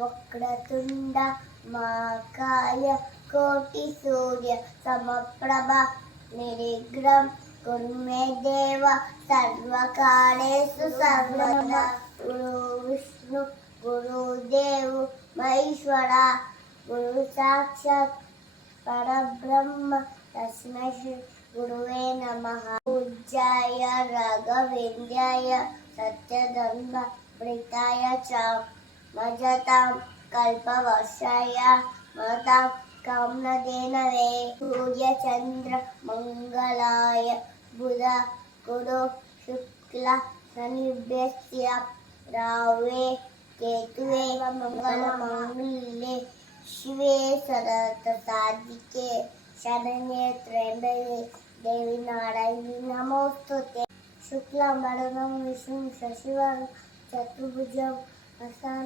वक्रतुंड महाकाय कोटिसूर्य समप्रभ निर्विघ्नं कुरु मे देव सर्वकार्येषु सर्वदा गुरु विष्णु गुरुदेव महेश्वरा गुरु साक्षात् परब्रह्म तस्मै श्री गुरुवे नमः। पूज्याय राघवेन्द्राय सत्यधर्म प्रीताय च भजतां कल्पवशाय महतां कामधेनवे सूर्यचन्द्र मंगलाय बुध गुरु शुक्ल शनिभ्यश्च राहवे केतुवे मंगलमांगल्ये शिवे सर्वार्थसाधिके शरण्ये त्र्यंबके देवी नारायणी नमोस्तुते। शुक्लांबरधरं विष्णुं शशिवर्णं चतुर्भुजं